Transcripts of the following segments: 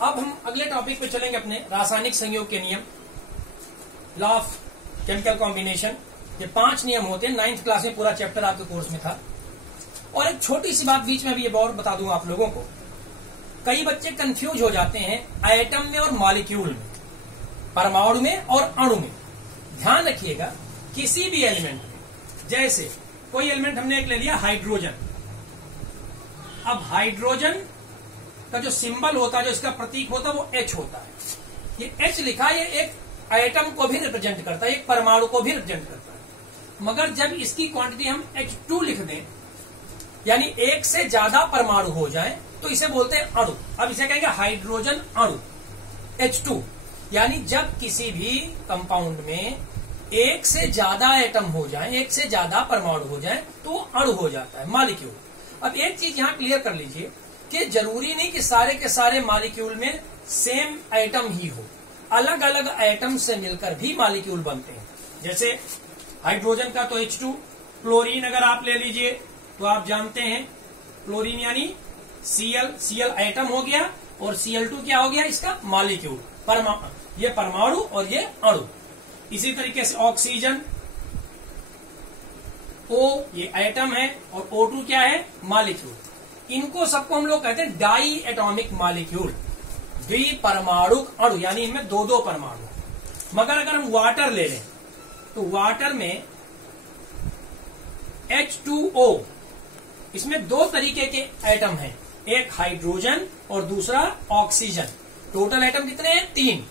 अब हम अगले टॉपिक पे चलेंगे अपने रासायनिक संयोग के नियम, लॉ ऑफ केमिकल कॉम्बिनेशन। ये 5 नियम होते हैं। 9th क्लास में पूरा चैप्टर आपके कोर्स में था। और एक छोटी सी बात बीच में अभी ये और बता दूं आप लोगों को, कई बच्चे कंफ्यूज हो जाते हैं एटम में और मॉलिक्यूल में, परमाणु में और अणु में। ध्यान रखिएगा किसी भी एलिमेंट में, जैसे कोई एलिमेंट हमने एक ले लिया हाइड्रोजन। अब हाइड्रोजन का जो सिंबल होता है, जो इसका प्रतीक होता है, वो H होता है। ये H लिखा है, ये एक एटम को भी रिप्रेजेंट करता है, एक परमाणु को भी रिप्रेजेंट करता है। मगर जब इसकी क्वांटिटी हम H2 लिख दें, यानी एक से ज्यादा परमाणु हो जाए, तो इसे बोलते हैं अणु। अब इसे कहेंगे हाइड्रोजन अणु H2। यानी जब किसी भी कंपाउंड में एक से ज्यादा एटम हो जाए, एक से ज्यादा परमाणु हो जाए, तो अणु हो जाता है, मॉलिक्यूल। अब एक चीज यहां क्लियर कर लीजिए कि जरूरी नहीं कि सारे के सारे मॉलिक्यूल में सेम एटम ही हो, अलग अलग एटम से मिलकर भी मॉलिक्यूल बनते हैं। जैसे हाइड्रोजन का तो H2, क्लोरीन अगर आप ले लीजिए तो आप जानते हैं क्लोरीन यानी Cl एटम हो गया और Cl2 क्या हो गया, इसका मॉलिक्यूल, ये परमाणु और ये अणु। इसी तरीके से ऑक्सीजन O ये एटम है और O2 क्या है, मॉलिक्यूल। इनको सबको हम लोग कहते हैं डाई एटॉमिक मॉलिक्यूल, द्विपरमाणुक अणु, यानी इनमें 2-2 परमाणु। मगर अगर हम वाटर ले लें तो वाटर में H2O, इसमें 2 तरीके के एटम हैं, एक हाइड्रोजन और दूसरा ऑक्सीजन। टोटल एटम कितने हैं, 3,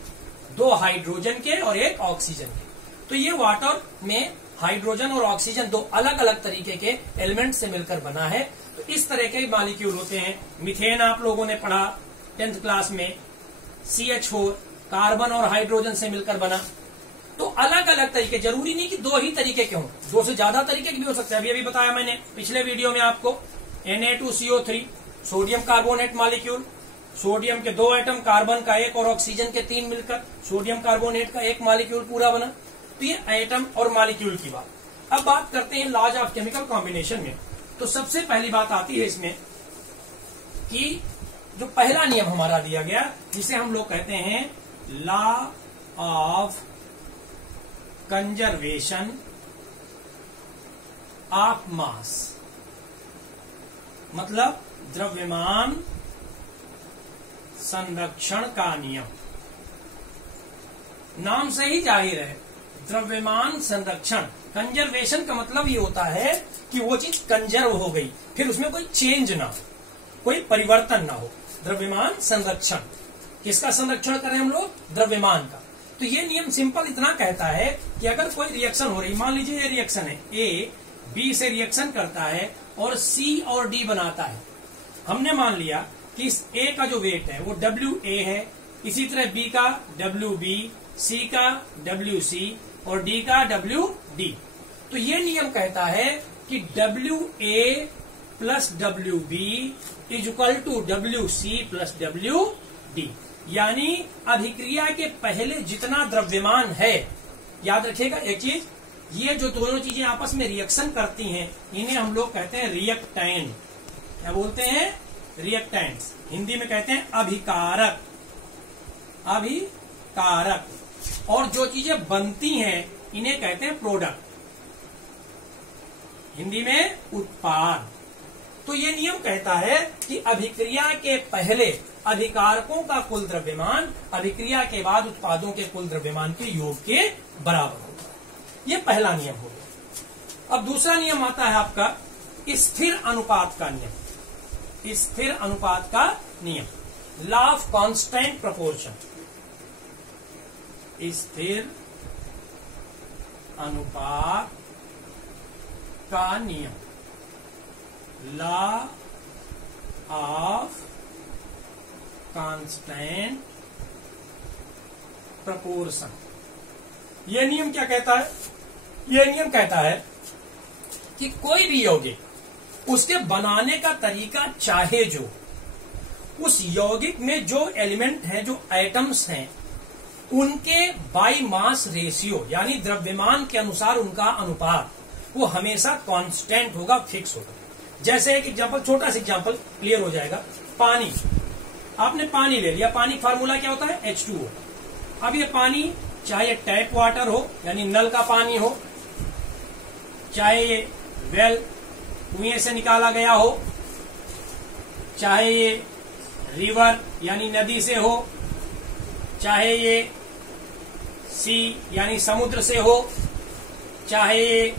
2 हाइड्रोजन के और 1 ऑक्सीजन के। तो ये वाटर में हाइड्रोजन और ऑक्सीजन 2 अलग अलग तरीके के एलिमेंट से मिलकर बना है। तो इस तरह के मॉलिक्यूल होते हैं। मिथेन आप लोगों ने पढ़ा 10th क्लास में, CH4 कार्बन और हाइड्रोजन से मिलकर बना। तो अलग अलग तरीके, जरूरी नहीं कि 2 ही तरीके के हों, 2 से ज्यादा तरीके के भी हो सकते हैं। अभी बताया मैंने पिछले वीडियो में आपको, Na2CO3 sodium carbonate molecule, sodium के 2 एटम, कार्बन का 1 और ऑक्सीजन के 3 मिलकर सोडियम कार्बोनेट का 1 मॉलिक्यूल पूरा बना। तो ये एटम और मॉलिक्यूल की बात। अब बात करते हैं लॉज ऑफ केमिकल कॉम्बिनेशन में। तो सबसे पहली बात आती है इसमें कि जो पहला नियम हमारा दिया गया, जिसे हम लोग कहते हैं law of conservation of mass, मतलब द्रव्यमान संरक्षण का नियम। नाम से ही जाहिर है, द्रव्यमान संरक्षण, कंजर्वेशन का मतलब ये होता है कि वो चीज कंजर्व हो गई, फिर उसमें कोई चेंज ना हो, कोई परिवर्तन ना हो। द्रव्यमान संरक्षण, किसका संरक्षण करें हम लोग, द्रव्यमान का। तो ये नियम सिंपल इतना कहता है कि अगर कोई रिएक्शन हो रही, मान लीजिए ये रिएक्शन है, ए बी से रिएक्शन करता है और सी और डी बनाता है। हमने मान लिया कि इस ए का जो वेट है वो WA है, इसी तरह बी का WB, सी का WC और डी का WD। तो ये नियम कहता है कि WA plus WB is equal to WC plus WD। यानी अभिक्रिया के पहले जितना द्रव्यमान है, याद रखिएगा एक चीज, ये जो दोनों चीजें आपस में रिएक्शन करती हैं, इन्हें हम लोग कहते हैं रिएक्टेंट। क्या बोलते हैं, रिएक्टेंट्स। हिंदी में कहते हैं अभिकारक, अभिकारक। और जो चीजें बनती हैं इन्हें कहते हैं प्रोडक्ट, हिंदी में उत्पाद। तो ये नियम कहता है कि अभिक्रिया के पहले अभिकारकों का कुल द्रव्यमान अभिक्रिया के बाद उत्पादों के कुल द्रव्यमान के योग के बराबर होता है। ये पहला नियम हो गया। अब दूसरा नियम आता है आपका स्थिर अनुपात का नियम, स्थिर अनुपात का नियम, लॉ ऑफ कांस्टेंट प्रोपोर्शन, स्थिर अनुपात का नियम, लॉ ऑफ कांस्टेंट प्रोपोर्शन। यह नियम क्या कहता है, यह नियम कहता है कि कोई भी यौगिक, उसके बनाने का तरीका चाहे जो, उस यौगिक में जो एलिमेंट हैं, जो एटम्स हैं, उनके बाई मास रेशियो यानी द्रव्यमान के अनुसार उनका अनुपात वो हमेशा कांस्टेंट होगा, फिक्स होगा। जैसे एक एग्जांपल, छोटा सा एग्जांपल क्लियर हो जाएगा। पानी, आपने पानी ले लिया, पानी फार्मूला क्या होता है H2O। अब ये पानी चाहे टैप वाटर हो यानी नल का पानी हो, चाहे ये वेल कुएं से निकाला गया हो, चाहे ये रिवर यानी नदी से हो, चाहे ये सी यानी समुद्र से हो, चाहे ये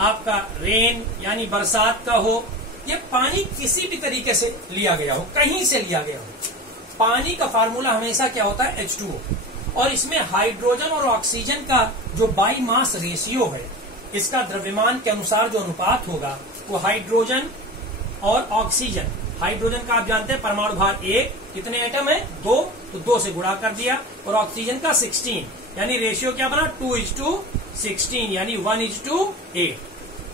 आपका रेन यानी बरसात का हो, ये पानी किसी भी तरीके से लिया गया हो, कहीं से लिया गया हो, पानी का फार्मूला हमेशा क्या होता है H2O। और इसमें हाइड्रोजन और ऑक्सीजन का जो बाई मास रेशियो है, इसका द्रव्यमान के अनुसार जो अनुपात होगा वो हाइड्रोजन और ऑक्सीजन, हाइड्रोजन का आप जानते हैं परमाणु भार 1, कितने एटम है 2, तो 2 से गुणा कर दिया, और ऑक्सीजन का 16 यानी रेशियो क्या बना 2:16 यानी 1:8।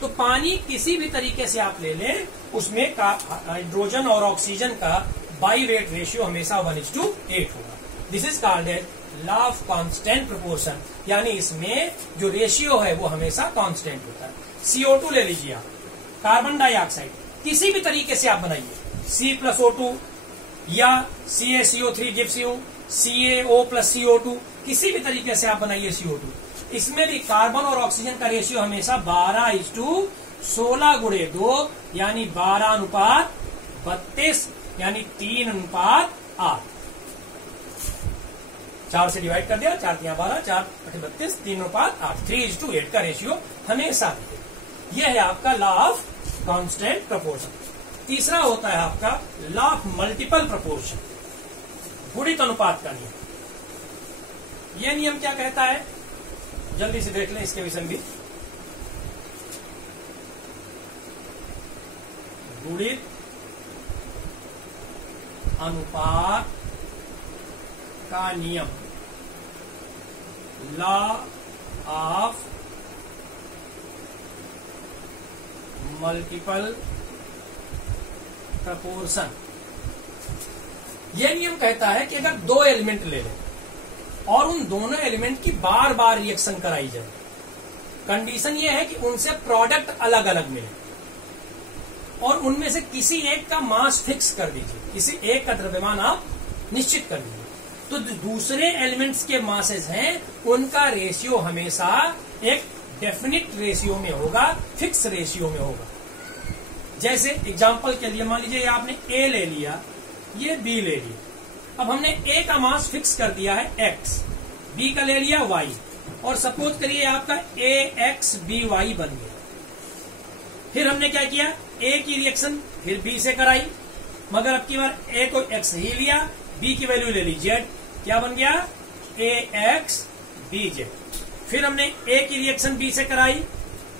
तो पानी किसी भी तरीके से आप ले लें, उसमें हाइड्रोजन और ऑक्सीजन का बाई वेट रेशियो हमेशा 1:8 होगा। This is called as law of constant proportion, यानी इसमें जो रेशियो है वो हमेशा कांस्टेंट होता है। CO2 ले लीजिए आप, कार्बन डाइऑक्साइड किसी भी तरीके से आप बनाइए, C+O2 या CaCO3 जिप्सियम, CaO+CO2, किसी भी तरीके से आप बनाइए CO2, इसमें भी कार्बन और ऑक्सीजन का रेशियो हमेशा 12:16 × 2 यानी 12:32 यानी 3:8। 4 से डिवाइड कर दिया, 4 × 12, 4 × 32, 3:8, 3:8 का रेशियो हमेशा। यह है आपका लॉ ऑफ कांस्टेंट प्रोपोर्शन। तीसरा होता है आपका लॉ ऑफ मल्टीपल प्रोपोर्शन, गुणित अनुपात का नियम। यह नियम क्या कहता है, जल्दी से देख लें इसके विषय में भी। गुणित अनुपात का नियम, लॉ ऑफ मल्टीपल प्रपोर्शन। यह नियम कहता है कि अगर 2 एलिमेंट ले लें और उन दोनों एलिमेंट की बार बार रिएक्शन कराई जाए, कंडीशन यह है कि उनसे प्रोडक्ट अलग अलग मिले और उनमें से किसी एक का मास फिक्स कर दीजिए, किसी एक का द्रव्यमान आप निश्चित कर दीजिए, तो दूसरे एलिमेंट्स के मासेस हैं उनका रेशियो हमेशा एक डेफिनिट रेशियो में होगा, फिक्स रेशियो में होगा। जैसे एग्जांपल के लिए मान लीजिए आपने A ले लिया, ये B ले लिया, अब हमने A का मास फिक्स कर दिया है X, B का ले लिया Y, और सपोज करिए आपका AXBY बन गया। फिर हमने क्या किया, A की रिएक्शन फिर B से कराई, मगर अब की बार A को X ही लिया, B की वैल्यू ले ली Z, क्या बन गया AXBZ। फिर हमने A की रिएक्शन B से कराई,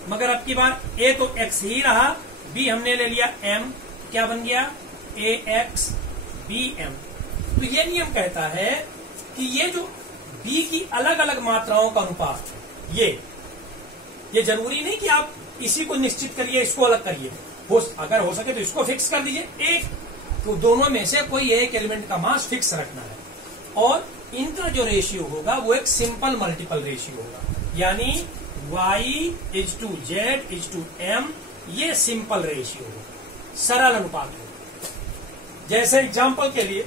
मगर अब की बार A तो X ही रहा, B हमने ले लिया M, क्या बन गया AXBM। तो ये नियम कहता है कि ये जो B की अलग अलग मात्राओं का अनुपात है, ये जरूरी नहीं कि आप इसी को निश्चित करिए, इसको अलग करिए, अगर हो सके तो इसको फिक्स कर दीजिए, एक तो दोनों में से कोई एक एलिमेंट का मास फिक्स रखना है, और इनका जो रेशियो होगा वो एक सिंपल मल्टीपल रेशियो होगा, यानी Y:Z:M, ये सिंपल रेशियो होगा, सरल अनुपात होगा। जैसे एग्जांपल के लिए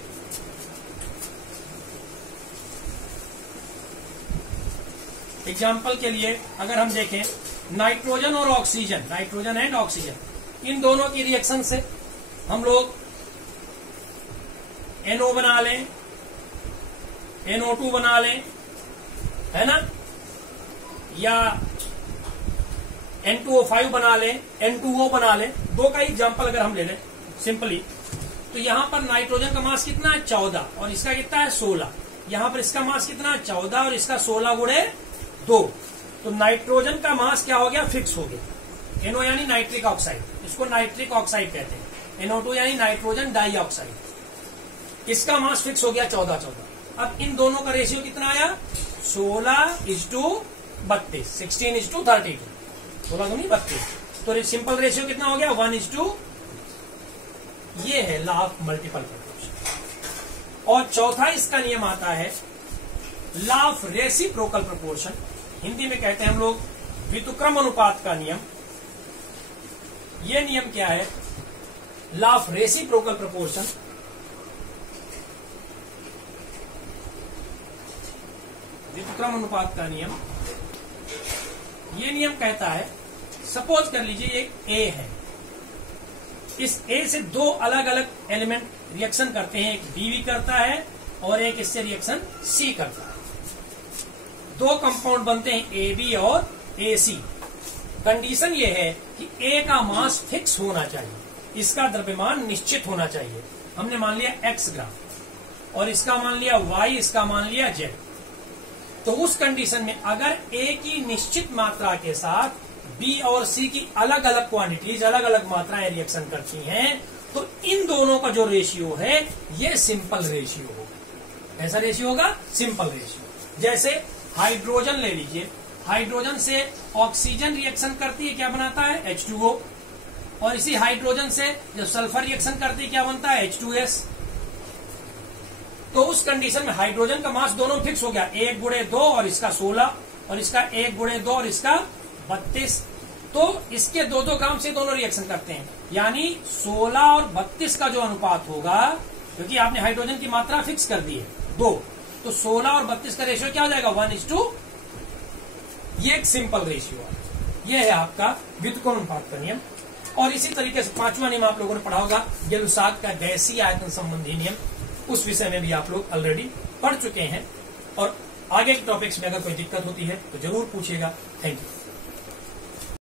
अगर हम देखें नाइट्रोजन और ऑक्सीजन, नाइट्रोजन एंड ऑक्सीजन, इन दोनों की रिएक्शन से हम लोग NO बना लें, NO2 बना लें, है ना, या N2O5 बना लें, N2O बना लें। 2 का एग्जांपल अगर हम ले लें सिंपली, तो यहां पर नाइट्रोजन का मास कितना है 14 और इसका कितना है 16, यहां पर इसका मास कितना है 14 और इसका 16 गुणे 2, तो नाइट्रोजन का मास क्या हो गया, फिक्स हो गया। NO यानी नाइट्रिक ऑक्साइड, इसको नाइट्रिक ऑक्साइड कहते हैं, NO2 यानी नाइट्रोजन डाइऑक्साइड, इसका मास फिक्स हो गया 14। अब इन दोनों का रेशियो कितना आया 16:32, 16:32, 16 दूनी 32, तो सिंपल रेशियो कितना हो गया 1:, ये है लॉ ऑफ मल्टीपल प्रोपोर्शन। और चौथा इसका नियम आता है law of reciprocal proportion, Hindi में कहते हैं हम लोग व्युत्क्रम अनुपात का नियम। यह नियम क्या है, लॉ ऑफ रेसिप्रोकल प्रोपोर्शन, व्युत्क्रम अनुपात का नियम, ये नियम कहता है, सपोज कर लीजिए एक ए है, इस ए से दो अलग अलग एलिमेंट रिएक्शन करते हैं, एक बी भी करता है और एक इससे रिएक्शन सी करता है। दो कंपाउंड बनते हैं ए बी और ए सी। कंडीशन ये है कि ए का मास फिक्स होना चाहिए, इसका द्रव्यमान निश्चित होना चाहिए। हमने मान लिया x ग्राम और इसका मान लिया y, इसका मान लिया z। तो उस कंडीशन में अगर a की निश्चित मात्रा के साथ b और c की अलग अलग क्वांटिटीज, अलग अलग मात्राएं रिएक्शन करती हैं, तो इन दोनों का जो रेशियो है ये सिंपल रेशियो होगा। ऐसा रेशियो होगा सिंपल रेशियो। जैसे हाइड्रोजन ले लीजिए, हाइड्रोजन से ऑक्सीजन रिएक्शन करती है, क्या बनाता है H2O, और इसी हाइड्रोजन से जब सल्फर रिएक्शन करती है क्या बनता है H2S। तो उस कंडीशन में हाइड्रोजन का मास दोनों फिक्स हो गया, 1 गुणे 2 और इसका 16 और इसका 1 गुणे 2 और इसका 32। तो इसके 2-2 ग्राम से दोनों रिएक्शन करते हैं, यानी 16 और 32 का जो अनुपात होगा, क्योंकि आपने हाइड्रोजन की मात्रा फिक्स कर दी है 2, तो 16 और 32 का रेशियो क्या हो जाएगा 1:2। ये एक सिंपल रेशियो है। ये है आपका व्युत्क्रम अनुपात का नियम। और इसी तरीके से 5वां नियम आप लोगों ने पढ़ा होगा, गेलुसाक का गैसीय आयतन संबंधी नियम। उस विषय में भी आप लोग ऑलरेडी पढ़ चुके हैं। और आगे के टॉपिक्स में अगर कोई दिक्कत होती है तो जरूर पूछिएगा। Thank you.